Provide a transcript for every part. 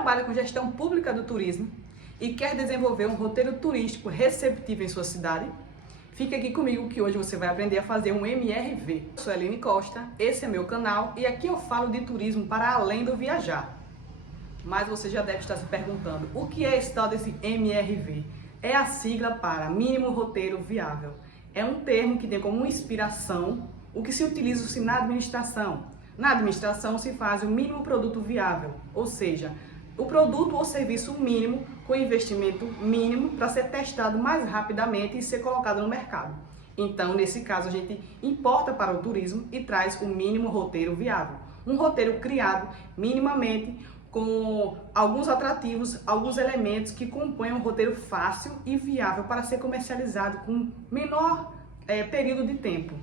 trabalha com gestão pública do turismo e quer desenvolver um roteiro turístico receptivo em sua cidade? Fica aqui comigo que hoje você vai aprender a fazer um MRV. Eu sou Eline Costa, esse é meu canal e aqui eu falo de turismo para além do viajar. Mas você já deve estar se perguntando, o que é esse tal desse MRV? É a sigla para Mínimo Roteiro Viável. É um termo que tem como inspiração o que se utiliza na administração. Na administração se faz o mínimo produto viável, ou seja, o produto ou serviço mínimo com investimento mínimo para ser testado mais rapidamente e ser colocado no mercado. Então, nesse caso, a gente importa para o turismo e traz o mínimo roteiro viável. Um roteiro criado minimamente com alguns atrativos, alguns elementos que compõem um roteiro fácil e viável para ser comercializado com menor período de tempo.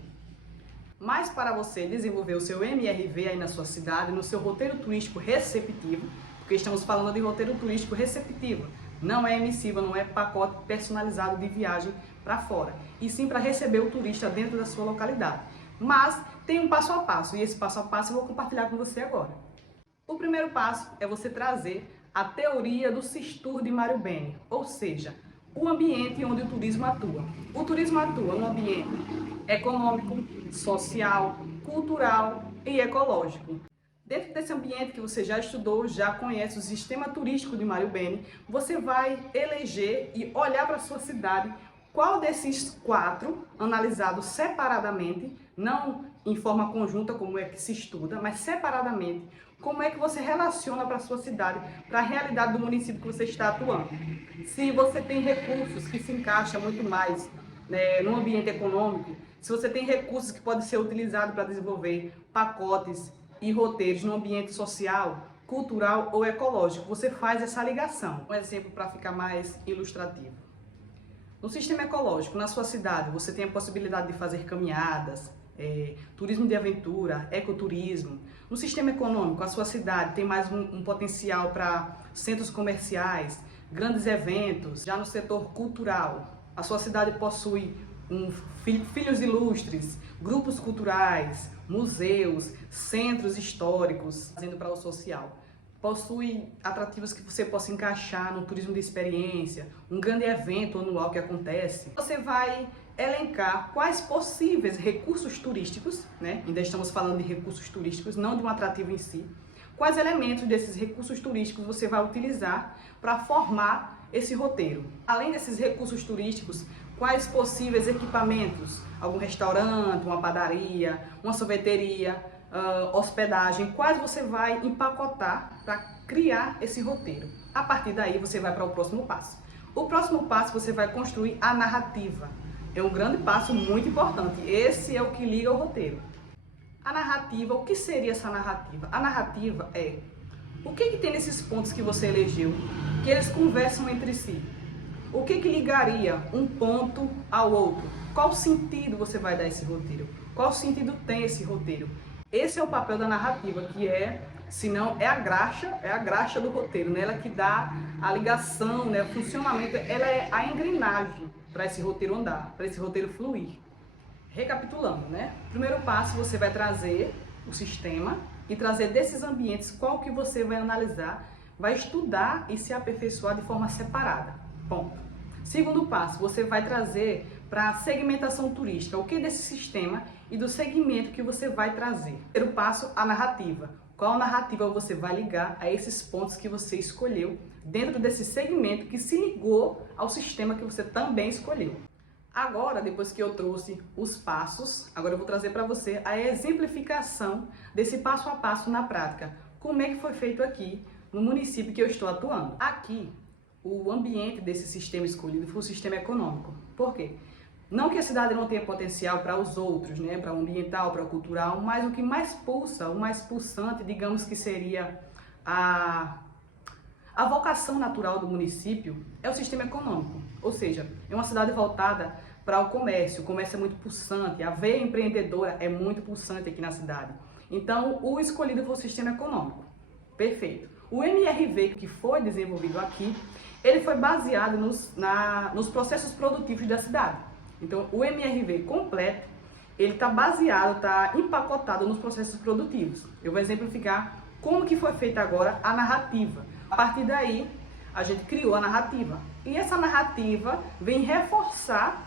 Mas para você desenvolver o seu MRV aí na sua cidade, no seu roteiro turístico receptivo, porque estamos falando de roteiro turístico receptivo, não é emissiva, não é pacote personalizado de viagem para fora, e sim para receber o turista dentro da sua localidade. Mas tem um passo a passo, e esse passo a passo eu vou compartilhar com você agora. O primeiro passo é você trazer a teoria do Sistur de Mário Beni, ou seja, o ambiente onde o turismo atua. O turismo atua no ambiente econômico, social, cultural e ecológico. Dentro desse ambiente que você já estudou, já conhece o sistema turístico de Mário Beni, você vai eleger e olhar para a sua cidade qual desses quatro, analisados separadamente, não em forma conjunta como é que se estuda, mas separadamente, como é que você relaciona para a sua cidade, para a realidade do município que você está atuando. Se você tem recursos que se encaixam muito mais no ambiente econômico, se você tem recursos que podem ser utilizados para desenvolver pacotes e roteiros no ambiente social, cultural ou ecológico, você faz essa ligação. Um exemplo para ficar mais ilustrativo. No sistema ecológico, na sua cidade, você tem a possibilidade de fazer caminhadas, turismo de aventura, ecoturismo. No sistema econômico, a sua cidade tem mais um potencial para centros comerciais, grandes eventos. Já no setor cultural, a sua cidade possui filhos ilustres, grupos culturais, museus, centros históricos, fazendo para o social. Possui atrativos que você possa encaixar no turismo de experiência, um grande evento anual que acontece. Você vai elencar quais possíveis recursos turísticos, ainda estamos falando de recursos turísticos, não de um atrativo em si, quais elementos desses recursos turísticos você vai utilizar para formar esse roteiro. Além desses recursos turísticos, quais possíveis equipamentos, algum restaurante, uma padaria, uma sorveteria, hospedagem, quais você vai empacotar para criar esse roteiro. A partir daí você vai para o próximo passo. O próximo passo você vai construir a narrativa. É um grande passo muito importante. Esse é o que liga o roteiro. A narrativa, o que seria essa narrativa? A narrativa é o que tem nesses pontos que você elegeu, que eles conversam entre si. O que ligaria um ponto ao outro? Qual sentido você vai dar a esse roteiro? Qual sentido tem esse roteiro? Esse é o papel da narrativa, que senão é a graxa do roteiro, né? Ela que dá a ligação, né? O funcionamento, ela é a engrenagem para esse roteiro andar, para esse roteiro fluir. Recapitulando, né? Primeiro passo, você vai trazer o sistema e trazer desses ambientes qual que você vai analisar, vai estudar e se aperfeiçoar de forma separada. Ponto. Segundo passo, você vai trazer para a segmentação turística, o que desse sistema e do segmento que você vai trazer. Terceiro passo, a narrativa. Qual narrativa você vai ligar a esses pontos que você escolheu dentro desse segmento que se ligou ao sistema que você também escolheu. Agora, depois que eu trouxe os passos, agora eu vou trazer para você a exemplificação desse passo a passo na prática. Como é que foi feito aqui no município que eu estou atuando. Aqui, o ambiente desse sistema escolhido foi o sistema econômico. Por quê? Não que a cidade não tenha potencial para os outros, para o ambiental, para o cultural, mas o que mais pulsa, o mais pulsante, digamos que seria a vocação natural do município, é o sistema econômico. Ou seja, é uma cidade voltada para o comércio é muito pulsante, a veia empreendedora é muito pulsante aqui na cidade. Então, o escolhido foi o sistema econômico. Perfeito. O MRV que foi desenvolvido aqui, ele foi baseado nos processos produtivos da cidade. Então, o MRV completo, ele está baseado, está empacotado nos processos produtivos. Eu vou exemplificar como que foi feita agora a narrativa. A partir daí, a gente criou a narrativa. E essa narrativa vem reforçar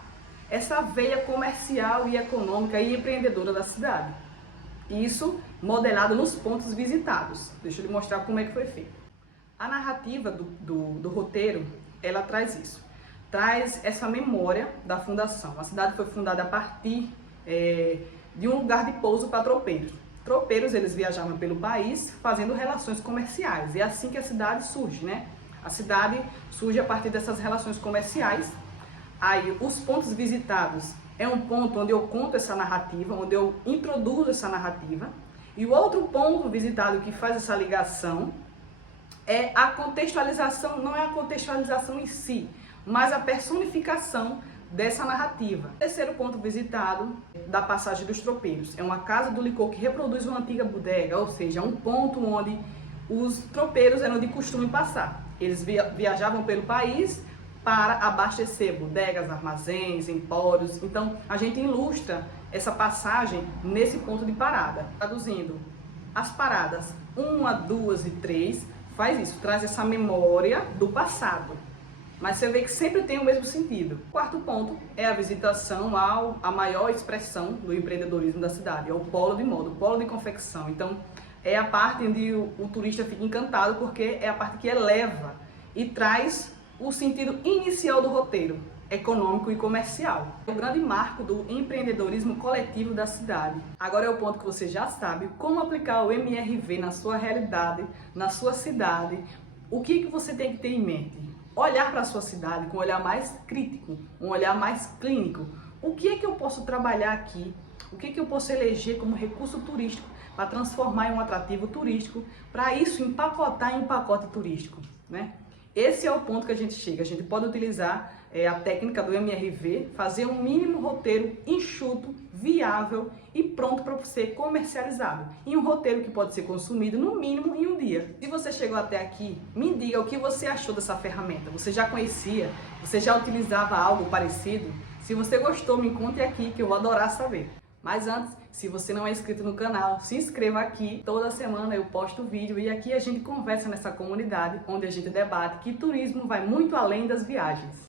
essa veia comercial e econômica e empreendedora da cidade. Isso modelado nos pontos visitados. Deixa eu lhe mostrar como é que foi feito. A narrativa do roteiro, ela traz isso. Traz essa memória da fundação. A cidade foi fundada a partir de um lugar de pouso para tropeiros. Tropeiros, eles viajavam pelo país fazendo relações comerciais. E é assim que a cidade surge, né? A cidade surge a partir dessas relações comerciais. Aí, os pontos visitados é um ponto onde eu conto essa narrativa, onde eu introduzo essa narrativa. E o outro ponto visitado que faz essa ligação é a contextualização, não é a contextualização em si, mas a personificação dessa narrativa. O terceiro ponto visitado da Passagem dos Tropeiros é uma casa do licor que reproduz uma antiga bodega, ou seja, um ponto onde os tropeiros eram de costume passar. Eles viajavam pelo país para abastecer bodegas, armazéns, empórios. Então, a gente ilustra essa passagem nesse ponto de parada. Traduzindo, as paradas 1, 2 e 3 faz isso, traz essa memória do passado. Mas você vê que sempre tem o mesmo sentido. O quarto ponto é a visitação à maior expressão do empreendedorismo da cidade, é o polo de moda, o polo de confecção. Então, é a parte onde o turista fica encantado, porque é a parte que eleva e traz o sentido inicial do roteiro, econômico e comercial. É o grande marco do empreendedorismo coletivo da cidade. Agora é o ponto que você já sabe como aplicar o MRV na sua realidade, na sua cidade. O que você tem que ter em mente? Olhar para a sua cidade com um olhar mais crítico, um olhar mais clínico. O que é que eu posso trabalhar aqui? O que é que eu posso eleger como recurso turístico para transformar em um atrativo turístico, para isso empacotar em um pacote turístico, né? Esse é o ponto que a gente chega. A gente pode utilizar a técnica do MRV, fazer um mínimo roteiro enxuto, viável e pronto para ser comercializado. E um roteiro que pode ser consumido no mínimo em um dia. Se você chegou até aqui, me diga o que você achou dessa ferramenta. Você já conhecia? Você já utilizava algo parecido? Se você gostou, me conte aqui que eu vou adorar saber. Mas antes, se você não é inscrito no canal, se inscreva aqui. Toda semana eu posto vídeo e aqui a gente conversa nessa comunidade onde a gente debate que turismo vai muito além das viagens.